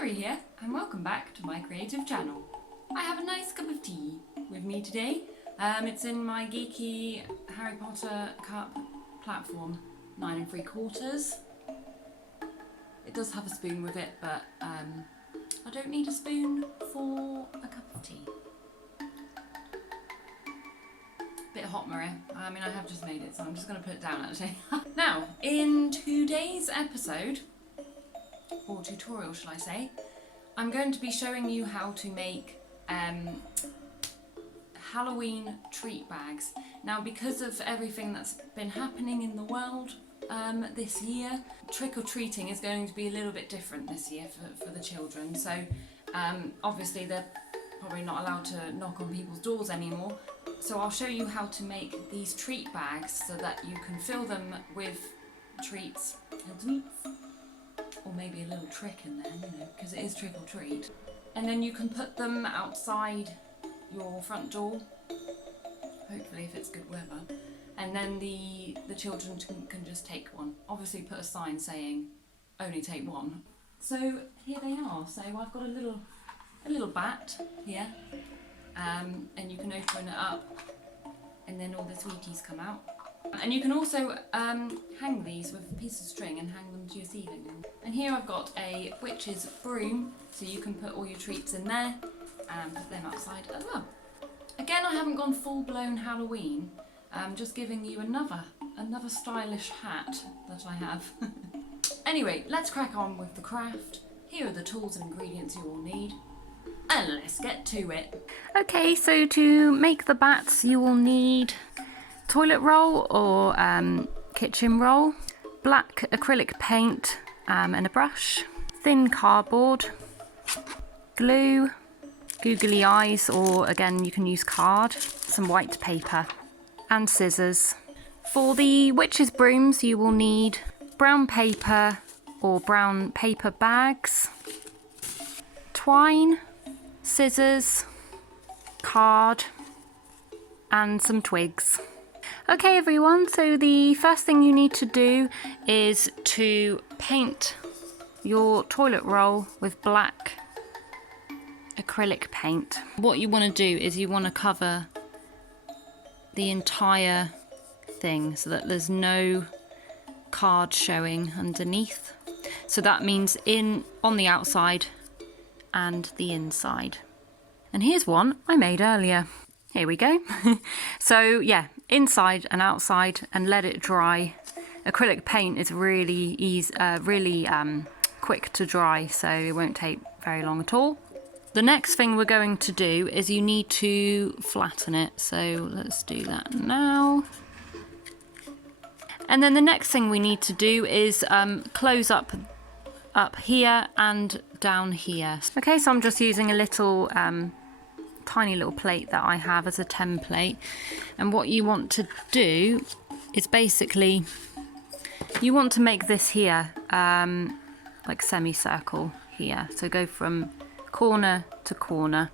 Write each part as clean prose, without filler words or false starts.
Fairy here, and welcome back to my creative channel. I have a nice cup of tea with me today. It's in my geeky Harry Potter cup platform 9 3/4. It does have a spoon with it, but I don't need a spoon for a cup of tea. Bit hot, Maria. I mean, I have just made it, so I'm just going to put it down actually. Now, in today's episode, or tutorial shall I say, I'm going to be showing you how to make Halloween treat bags. Now, because of everything that's been happening in the world this year, trick-or-treating is going to be a little bit different this year for the children. So obviously they're probably not allowed to knock on people's doors anymore. So I'll show you how to make these treat bags so that you can fill them with treats, or maybe a little trick in there, you know, because it is trick or treat. And then you can put them outside your front door, hopefully if it's good weather, and then the children can just take one. Obviously put a sign saying only take one. So here they are. So I've got a little bat here, and you can open it up and then all the sweeties come out. And you can also hang these with a piece of string and hang them to your ceiling. And here I've got a witch's broom, so you can put all your treats in there and put them outside as well. Again, I haven't gone full-blown Halloween. I'm just giving you another stylish hat that I have. Anyway, let's crack on with the craft. Here are the tools and ingredients you will need. And let's get to it. Okay, so to make the bats you will need toilet roll or kitchen roll, black acrylic paint and a brush, thin cardboard, glue, googly eyes, or again you can use card, some white paper and scissors. For the witch's brooms you will need brown paper or brown paper bags, twine, scissors, card and some twigs. Okay everyone, so the first thing you need to do is to paint your toilet roll with black acrylic paint. What you want to do is you want to cover the entire thing so that there's no card showing underneath. So that means on the outside and the inside. And here's one I made earlier. Here we go. So yeah, inside and outside, and let it dry. Acrylic paint is really easy, quick to dry, so it won't take very long at all. The next thing we're going to do is you need to flatten it. So let's do that now. And then the next thing we need to do is close up here and down here. Okay, so I'm just using a little tiny little plate that I have as a template, and what you want to do is basically you want to make this here like semicircle here, so go from corner to corner.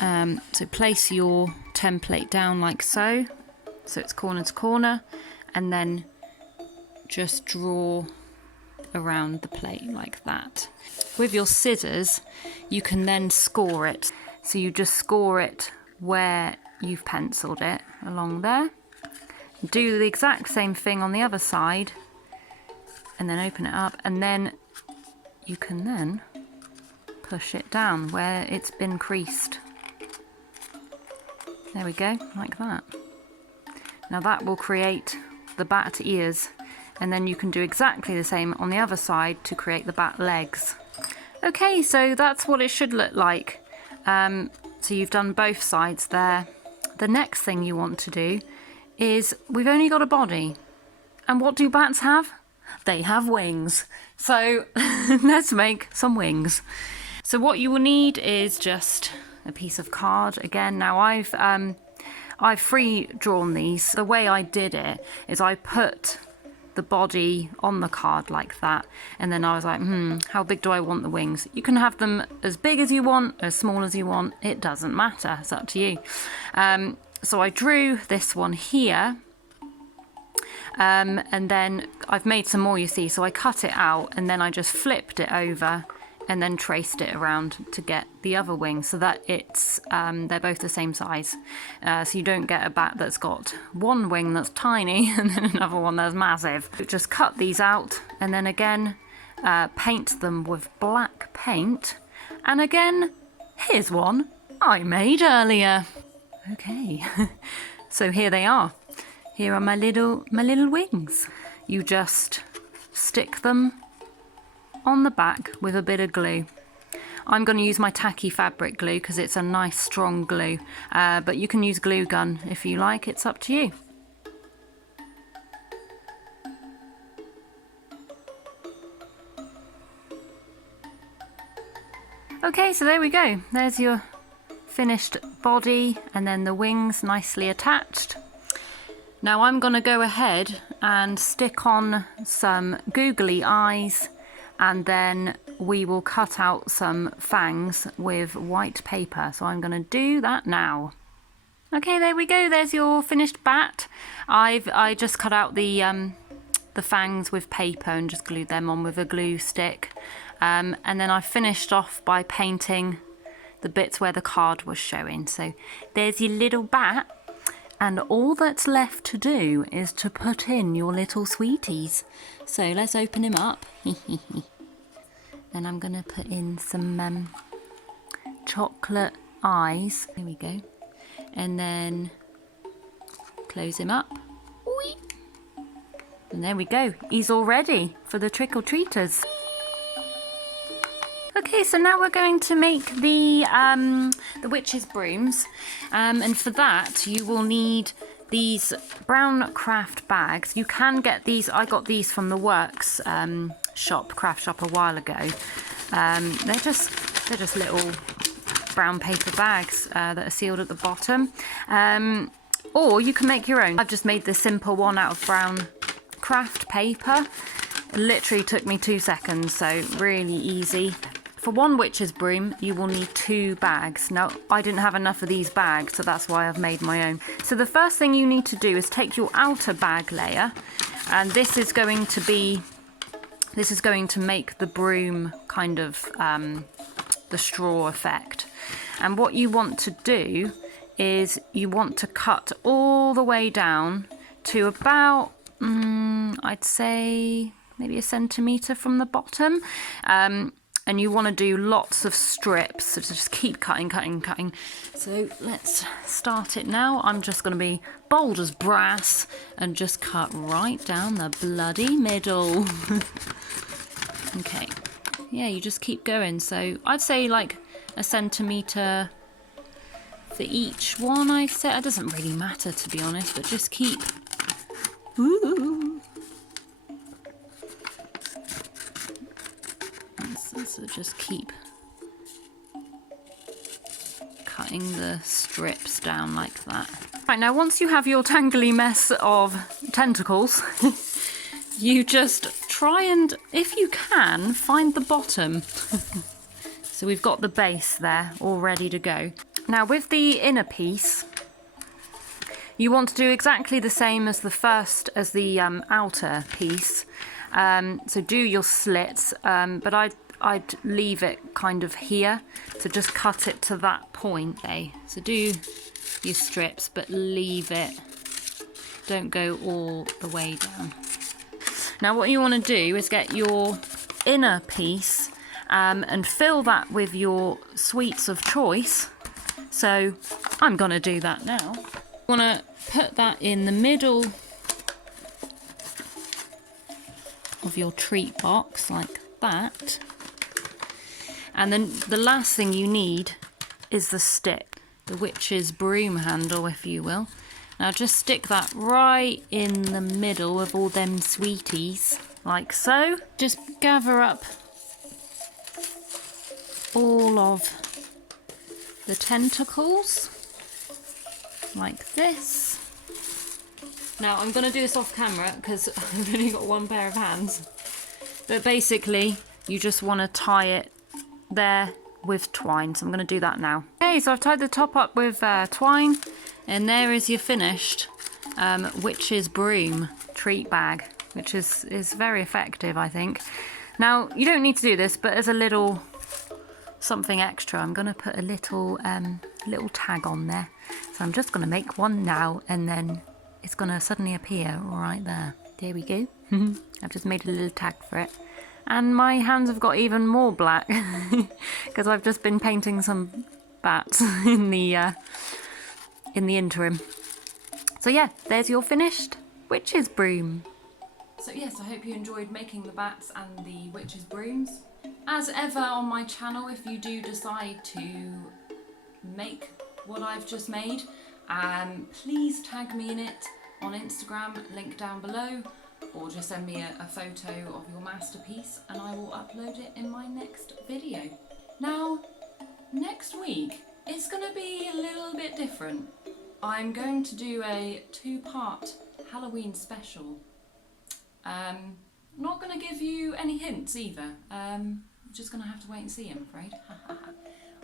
So place your template down like so it's corner to corner, and then just draw around the plate like that. With your scissors you can then score it. So you just score it where you've penciled it along there. Do the exact same thing on the other side, and then open it up, and then you can then push it down where it's been creased. There we go, like that. Now that will create the bat ears, and then you can do exactly the same on the other side to create the bat legs. Okay, so that's what it should look like. So you've done both sides there. The next thing you want to do is, we've only got a body, and what do bats have? They have wings. So let's make some wings. So what you will need is just a piece of card. Again, now I've free drawn these. The way I did it is I put the body on the card like that, and then I was like, how big do I want the wings? You can have them as big as you want, as small as you want, it doesn't matter, it's up to you. So I drew this one here, and then I've made some more, you see, so I cut it out and then I just flipped it over and then traced it around to get the other wing so that it's they're both the same size. So you don't get a bat that's got one wing that's tiny and then another one that's massive. Just cut these out and then again paint them with black paint. And again, here's one I made earlier. Okay, so here they are. Here are my little wings. You just stick them on the back with a bit of glue. I'm going to use my tacky fabric glue because it's a nice strong glue, but you can use glue gun if you like, it's up to you. Okay, so there we go. There's your finished body and then the wings nicely attached. Now I'm going to go ahead and stick on some googly eyes, and then we will cut out some fangs with white paper. So I'm going to do that now. Okay, there we go. There's your finished bat. I just cut out the fangs with paper and just glued them on with a glue stick. And then I finished off by painting the bits where the card was showing. So there's your little bat. And all that's left to do is to put in your little sweeties. So let's open him up. Then I'm going to put in some chocolate eyes. Here we go. And then close him up. And there we go. He's all ready for the trick-or-treaters. Okay, so now we're going to make the witch's brooms, and for that you will need these brown craft bags. You can get these. I got these from the Works craft shop a while ago. They're just little brown paper bags that are sealed at the bottom, or you can make your own. I've just made the simple one out of brown craft paper. It literally took me 2 seconds, so really easy. For one witch's broom, you will need 2 bags. Now, I didn't have enough of these bags, so that's why I've made my own. So the first thing you need to do is take your outer bag layer, and this is going to make the broom kind of the straw effect. And what you want to do is you want to cut all the way down to about, I'd say maybe 1 centimetre from the bottom. And you want to do lots of strips, so just keep cutting. So let's start it now. I'm just going to be bold as brass and just cut right down the bloody middle. Okay, yeah, you just keep going. So I'd say like 1 centimetre for each one. I said it doesn't really matter, to be honest, but just keep. Ooh. So just keep cutting the strips down like that. Right, now once you have your tangly mess of tentacles, you just try and, if you can, find the bottom. So we've got the base there all ready to go. Now with the inner piece, you want to do exactly the same as the outer piece. So do your slits, but I'd leave it kind of here, so just cut it to that point, So do your strips, but leave it, don't go all the way down. Now what you want to do is get your inner piece and fill that with your sweets of choice. So I'm going to do that now. You want to put that in the middle of your treat box like that. And then the last thing you need is the stick, the witch's broom handle, if you will. Now just stick that right in the middle of all them sweeties, like so. Just gather up all of the tentacles, like this. Now I'm going to do this off camera because I've only got one pair of hands. But basically, you just want to tie it there with twine, so I'm going to do that now. Okay, so I've tied the top up with twine, and there is your finished witch's broom treat bag, which is very effective, I think. Now you don't need to do this, but as a little something extra, I'm going to put a little tag on there. So I'm just going to make one now, and then it's going to suddenly appear right there. There we go. I've just made a little tag for it. And my hands have got even more black because I've just been painting some bats in the interim. So yeah, there's your finished witch's broom. So yes, I hope you enjoyed making the bats and the witch's brooms. As ever on my channel, if you do decide to make what I've just made, please tag me in it on Instagram, link down below, or just send me a photo of your masterpiece and I will upload it in my next video. Now, next week it's going to be a little bit different. I'm going to do a 2-part Halloween special. I'm not going to give you any hints either. You're just going to have to wait and see, I'm afraid.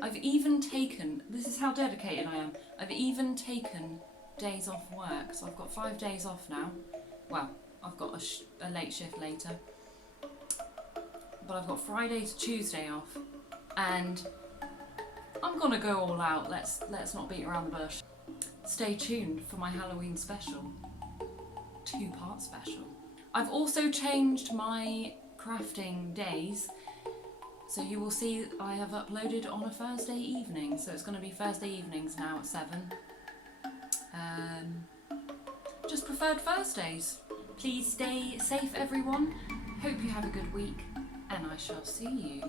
I've even taken, this is how dedicated I am, I've even taken days off work. So I've got 5 days off now. Well, I've got a late shift later. But I've got Friday to Tuesday off. And I'm going to go all out. Let's not beat around the bush. Stay tuned for my Halloween special. 2-part special. I've also changed my crafting days. So you will see I have uploaded on a Thursday evening. So it's going to be Thursday evenings now at 7. Just preferred Thursdays. Please stay safe, everyone. Hope you have a good week. And I shall see you